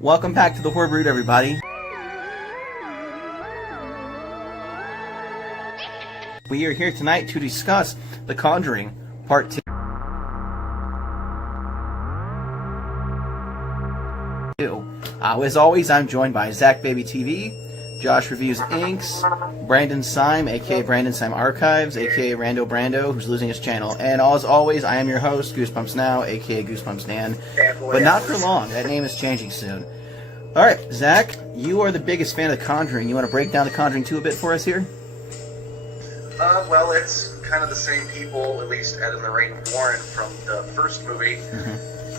Welcome back to the Horror Burrito, everybody. We are here tonight to discuss The Conjuring, Part 2. As always, I'm joined by ZakBabyTV, Josh Reviews Inks, Brandon Sime, aka Brandon Sime Archives, aka Rando Brando, who's losing his channel. And as always, I am your host, Goosebumps Now, aka Goosebumps Dan. But not for long. That name is changing soon. Alright, Zach, you are the biggest fan of The Conjuring. You want to break down The Conjuring 2 a bit for us here? Well, it's kind of the same people, at least Ed and Lorraine Warren from the first movie.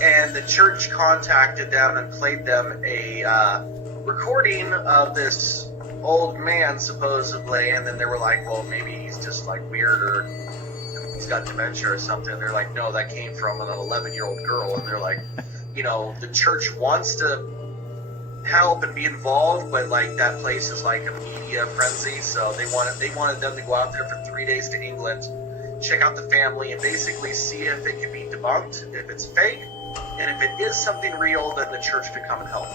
And the church contacted them and played them a recording of this old man, supposedly. And then they were like, well, maybe he's just like weird or he's got dementia or something. And they're like, no, that came from an 11-year-old girl. And they're like, you know, the church wants to help and be involved, but like that place is like a media frenzy, so they wanted them to go out there for 3 days to England, check out the family, and basically see if it can be debunked, if it's fake, and if it is something real, then the church could come and help.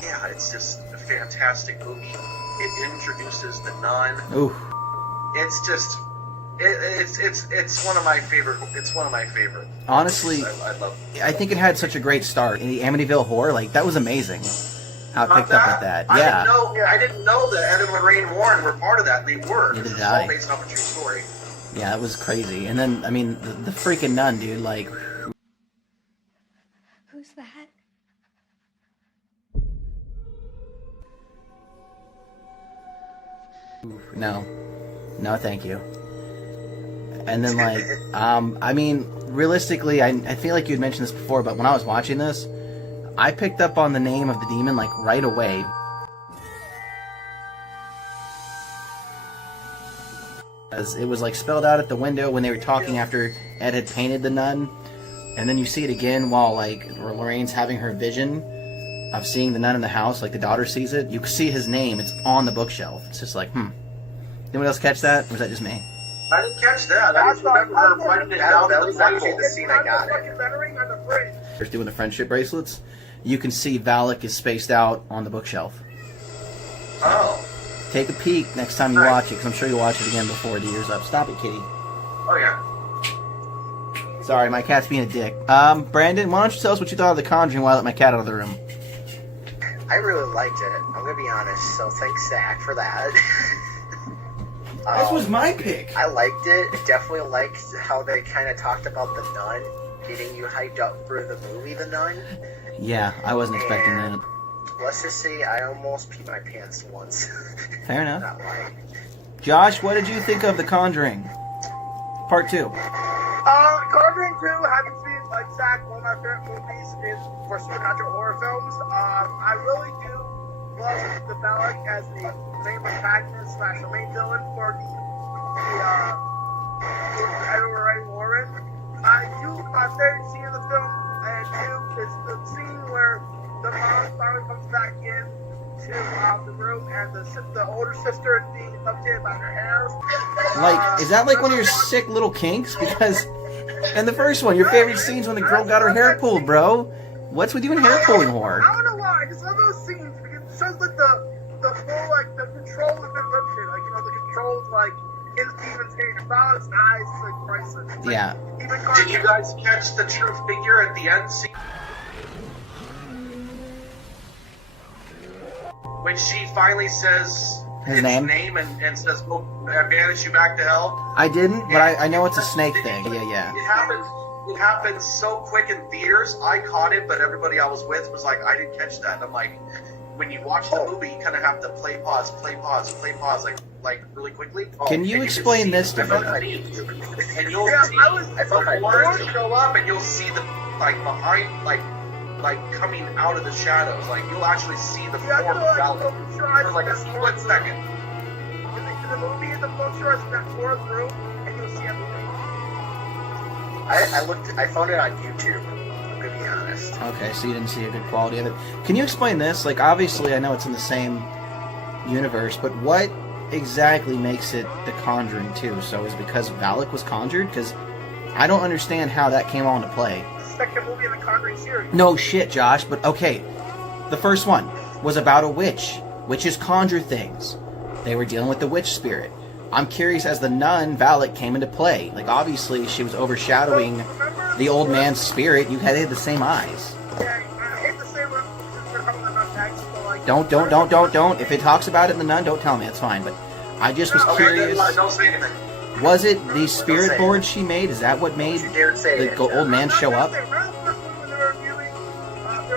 Yeah, it's just a fantastic movie. It introduces the nun. Ooh. It's just it's one of my favorite. It's one of my favorite. Honestly, I love it. I think it had such a great start in the Amityville Horror. Like, that was amazing. How it picked up with that. Yeah. I didn't know that Ed and Lorraine Warren were part of that. They were. Neither did It's I. all based off a true story. Yeah, it was crazy. And then, I mean, the freaking nun, dude, like... Who's that? No. No, thank you. And then, like, I mean, realistically, I feel like you had mentioned this before, but when I was watching this, I picked up on the name of the demon, like, right away. As it was, like, spelled out at the window when they were talking after Ed had painted the nun. And then you see it again while, like, Lorraine's having her vision of seeing the nun in the house, like the daughter sees it. You see his name, it's on the bookshelf. It's just like, Anyone else catch that? Or was that just me? I didn't catch that. I just remember her writing it down. That was actually the scene I got. They're doing the friendship bracelets. You can see Valak is spaced out on the bookshelf. Oh. Take a peek next time you watch it, because I'm sure you'll watch it again before the year's up. Stop it, kitty. Oh, yeah. Sorry, my cat's being a dick. Brandon, why don't you tell us what you thought of The Conjuring while I let my cat out of the room? I really liked it. I'm gonna be honest, so thanks, Zach, for that. This was my pick. I liked it. I definitely liked how they kind of talked about the nun, getting you hyped up for the movie The Nun. Yeah, I wasn't expecting that. Let's just say I almost peed my pants once. Fair enough. Not lying. Josh, what did you think of The Conjuring? Part 2. Conjuring 2 happens to be, like Zach, one of my favorite movies is for supernatural horror films. I really do love the Valak as the main protagonist / the main villain for the Edward Ray Warren. My favorite scene in the film is the scene where the mom finally comes back in to the room and the older sister is being updated by her hair. Like, is that like one of your sick little kinks? Because in the first one, your favorite scene's when the girl got her hair pulled, bro. What's with you and hair pulling horror? I don't know why. I just love those scenes because it shows like the full like the control of the emotion, like the controls like in Steven's game. Valak's eyes is like priceless. Like, Yeah. Did you guys catch the true figure at the end scene? When she finally says His its name? and says, "We'll banish you back to hell." I didn't, but I know it's a snake thing. Yeah. It happened so quick in theaters. I caught it, but everybody I was with was like, I didn't catch that. And I'm like, when you watch the movie, you kind of have to play pause, like really quickly. Can you explain this to me? And you'll see the horror show up, and you'll see the behind, like coming out of the shadows. Like you'll actually see the form of Valak for like a split second. In the movie, the closer is that fourth room, and you'll see everything. I found it on YouTube. I'm gonna be honest. Okay, so you didn't see a good quality of it. Can you explain this? Like, obviously, I know it's in the same universe, but what exactly makes it The Conjuring 2? So is it because Valak was conjured? Because I don't understand how that came on to play. The second movie in the Conjuring series. No shit, Josh, but okay. The first one was about a witch. Witches conjure things. They were dealing with the witch spirit. I'm curious as the nun, Valak, came into play. Like, obviously, she was overshadowing the old man's spirit. They had the same eyes. Yeah, I hate to say what since we're coming on next, but like... Don't. If it talks about it in the nun, don't tell me. It's fine. But I just was curious. Don't say anything. Was it the spirit board she made? Is that what made You dared say the it. old man show up? Remember the first one when they were reviewing,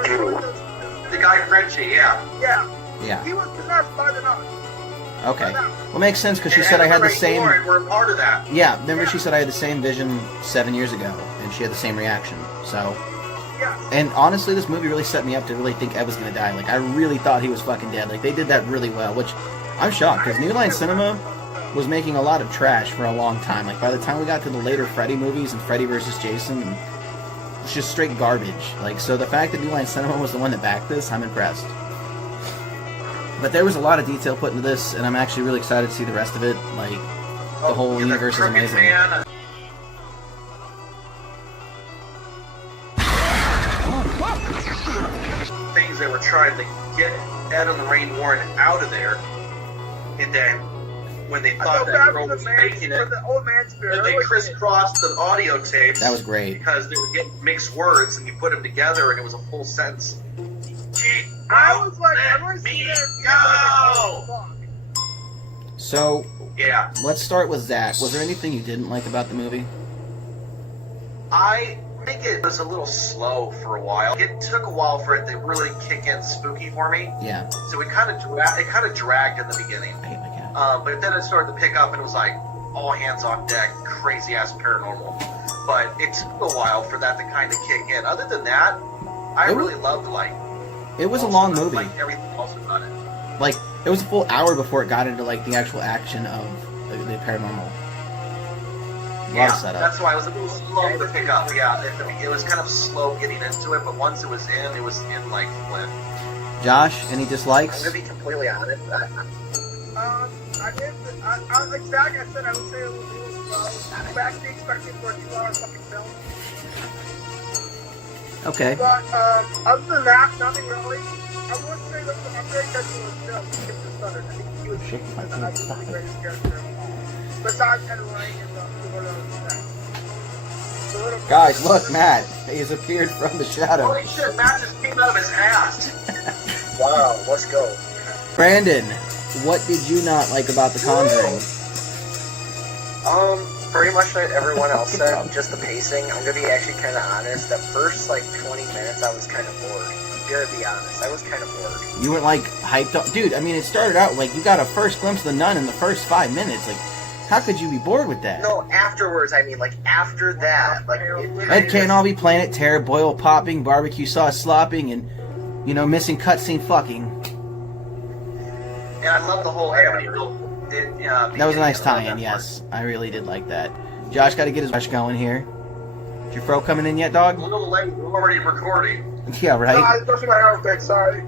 they were showing The guy Frenchie, yeah. Yeah. Yeah. He was possessed by the nun. Okay. Well, makes sense because she said I had the same... We're a part of that. Yeah, remember she said I had the same vision 7 years ago, and she had the same reaction. So... Yes. And honestly, this movie really set me up to really think Ed was going to die. Like, I really thought he was fucking dead. Like, they did that really well, which I'm shocked, because New Line Cinema was making a lot of trash for a long time. Like, by the time we got to the later Freddy movies and Freddy vs. Jason, it's just straight garbage. Like, so the fact that New Line Cinema was the one that backed this, I'm impressed. But there was a lot of detail put into this, and I'm actually really excited to see the rest of it. Like, the whole universe is amazing. Man. Things they were trying to get Ed and Lorraine Warren out of there, and then when they thought that girl was faking it, the old man spirit. then they crisscrossed the audio tapes. That was great. Because they were getting mixed words, and you put them together, and it was a full sentence. I was like, Let every me scene, go! So, Yeah. let's start with Zach. Was there anything you didn't like about the movie? I think it was a little slow for a while. It took a while for it to really kick in spooky for me. Yeah. So it kind of dragged in the beginning. I hate my cat. But then it started to pick up, and it was like all hands on deck, crazy ass paranormal. But it took a while for that to kind of kick in. Other than that, I really loved It was a long movie. Like everything else about it. Like, it was a full hour before it got into, like, the actual action of the paranormal. A lot of setup. That's why it was a little slow to pick up. Yeah, it was kind of slow getting into it, but once it was in like flint. Josh, any dislikes? I'm gonna be completely honest. I did. Like Zach, I said, I would say it was I'm actually expecting for a 2-hour fucking film. Okay. But other than that, nothing really. I would say that I'm very catching with Phil. Skip the Stutter. I think he was the greatest character of all. Besides Ed Lang and the Lord of the Guys, look, Matt. He has appeared from the shadows. Holy shit, Matt just came out of his ass. Wow, let's go. Brandon, what did you not like about The Conjuring? Pretty much what everyone else said, just the pacing. I'm gonna be actually kind of honest. The first, 20 minutes, I was kind of bored. I'm gonna be honest. I was kind of bored. You weren't, hyped up? Dude, I mean, it started out, you got a first glimpse of the nun in the first 5 minutes. How could you be bored with that? No, afterwards, I mean, after that, Ed can't all be Planet Terror, boil popping, barbecue sauce slopping, and, missing cutscene fucking. And I love the whole Amityville. That was a nice tie-in, yes. I really did like that. Josh got to get his rush going here. Is your fro coming in yet, dog? A little late, we're already recording. Yeah, right? I was brushing my hair real quick, sorry.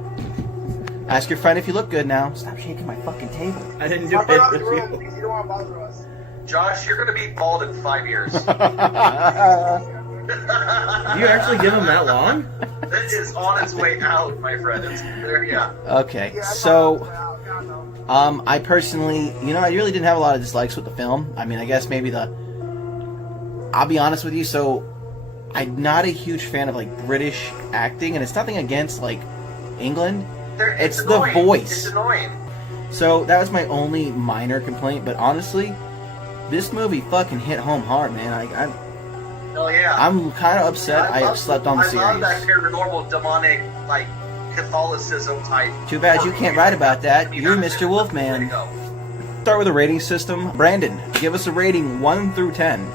Ask your friend if you look good now. Stop shaking my fucking table. I didn't do I'll put it out with the room you. because you don't want to bother us. Josh, you're going to be bald in 5 years. You actually give him that long? It is on its way out, my friend. It's there, yeah. Okay, Yeah, so... yeah, I know. I personally, I really didn't have a lot of dislikes with the film. I mean, I guess maybe I'll be honest with you, so I'm not a huge fan of, British acting, and it's nothing against, England. It's the annoying. voice. It's annoying. So that was my only minor complaint, but honestly, this movie fucking hit home hard, man. Hell yeah. I'm kind of upset I love- slept on the series. I love that paranormal, demonic, Catholicism type. Too bad you can't write about that. I mean, You're that's Mr. it. Wolfman. There you go. Start with a rating system. Brandon, give us a rating 1 through 10.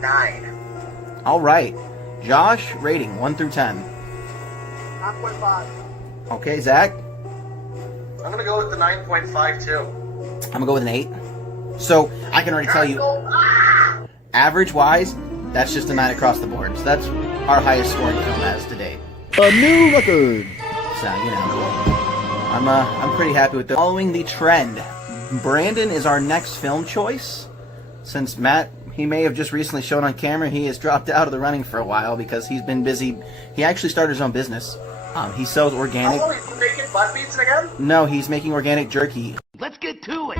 9. All right. Josh, rating 1 through 10. 9.5. Okay, Zach, I'm going to go with the 9.52. I'm gonna go with an 8. So I can already tell you, average-wise, that's just a 9 across the board. So that's our highest scoring film as to date. A new record. So I'm pretty happy with that. Following the trend, Brandon is our next film choice, since Matt he may have just recently shown on camera he has dropped out of the running for a while because he's been busy. He actually started his own business. He sells organic. Oh, he's making butt beats again? No, he's making organic jerky. Let's get to it.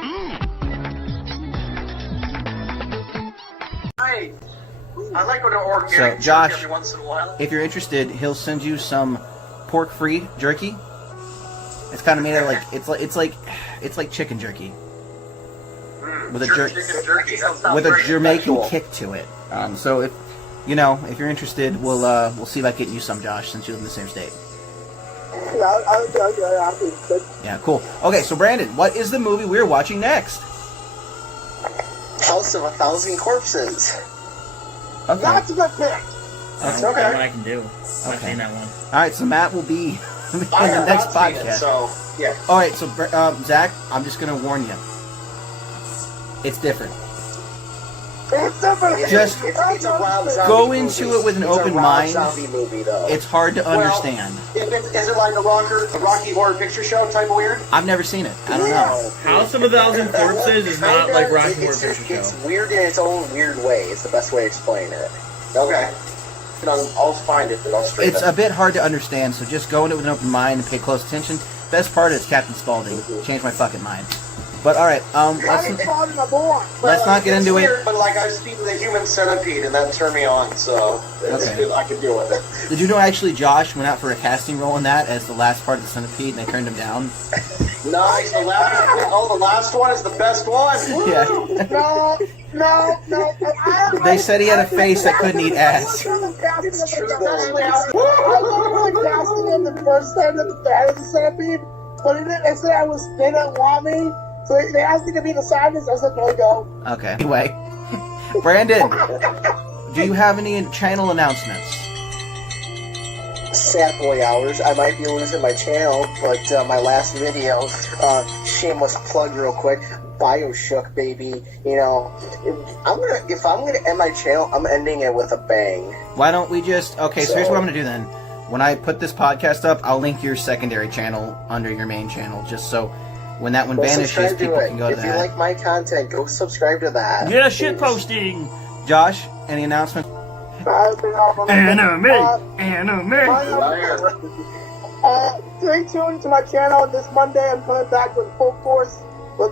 Hey, I like going to organic So, jerky Josh, every once in a while. if you're interested, he'll send you some pork-free jerky. It's kind of made out of it's like chicken jerky with a Chicken jerky. That sounds with a very Jamaican special. kick to it. So if you're interested, we'll see about getting you some, Josh, since you live in the same state. I'll be good. Yeah, cool. Okay, so Brandon, what is the movie we're watching next? House of 1,000 Corpses. Okay. That's a good pick. That's okay. what I can do. I've Okay. seen that one. All right, so Matt will be in the I have next not seen it, podcast. so, yeah. All right, so Zach, I'm just gonna warn you. It's different. It's different. Just It's a Rob Zombie go movie. into it with an It's open a Rob mind. Zombie movie, though. It's hard to understand. Is it like a Rocky Horror Picture Show type of weird? I've never seen it. I don't know. House of 1,000 Corpses is not like Rocky Horror Picture Show. It's weird in its own weird way. It's the best way to explain it. Okay. I'll find it and I'll stream It's it. a bit hard to understand, so just go into it with an open mind and pay close attention. Best part is Captain Spaulding. Changed my fucking mind. But all right, let's not get into it. Weird, but like I've seen the Human Centipede and that turned me on, so it's Okay. good. I can deal with it. Did you know actually Josh went out for a casting role in that as the last part of the Centipede, and they turned him down? Nice. The last one is the best one. Yeah. No. They said he had a face that couldn't eat ass. It's true, I literally casting him the first time that the head of the centipede, but they said they didn't want me, so they asked me to be the scientist. I said no go. Okay. Anyway, Brandon, do you have any channel announcements? Sad boy hours. I might be losing my channel, but my last video, shameless plug real quick, BioShock, baby. You know, if I'm gonna end my channel, I'm ending it with a bang. Why don't we just... Okay, so here's what I'm going to do then. When I put this podcast up, I'll link your secondary channel under your main channel, just so when that one Go vanishes, subscribe to people it. can go to If you that. like my content, go subscribe to that. Yeah, shit posting. Josh, any announcements? Anime. Stay tuned to my channel. This Monday, I'm coming back with full force with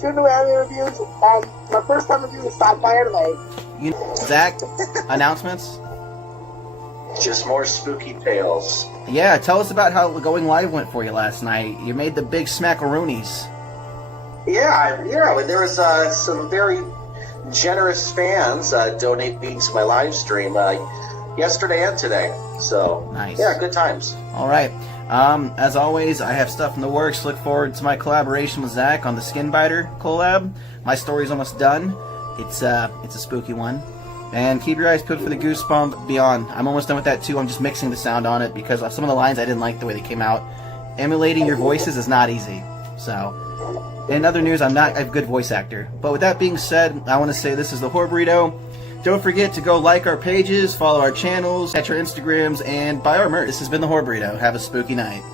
2 new anime reviews. My first time reviewing sci-fi anime. Zach, announcements? Just more spooky tales. Yeah, tell us about how going live went for you last night. You made the big smackaroonies. Yeah. There was some very generous fans donating to my live stream yesterday and today. So Nice. yeah, good times. All right. As always, I have stuff in the works. Look forward to my collaboration with Zach on the Skin Biter collab. My story's almost done. It's a spooky one. And keep your eyes peeled for the Goosebump Beyond. I'm almost done with that too. I'm just mixing the sound on it because some of the lines I didn't like the way they came out. Emulating your voices is not easy. So, in other news, I'm not a good voice actor. But with that being said, I want to say this is the Horror Burrito. Don't forget to go like our pages, follow our channels, catch our Instagrams, and buy our merch. This has been the Horror Burrito. Have a spooky night.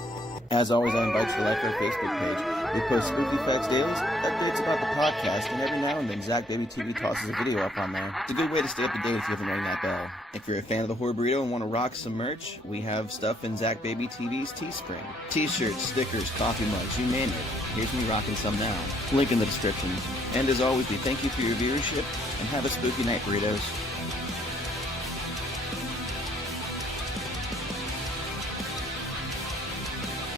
As always, I invite you to like our Facebook page. We post spooky facts dailies, updates about the podcast, and every now and then ZakBabyTV tosses a video up on there. It's a good way to stay up to date if you haven't rang that bell. If you're a fan of the Horror Burrito and want to rock some merch, we have stuff in ZakBabyTV's Teespring. T-shirts, stickers, coffee mugs, you name it. Here's me rocking some now. Link in the description. And as always, we thank you for your viewership, and have a spooky night, burritos.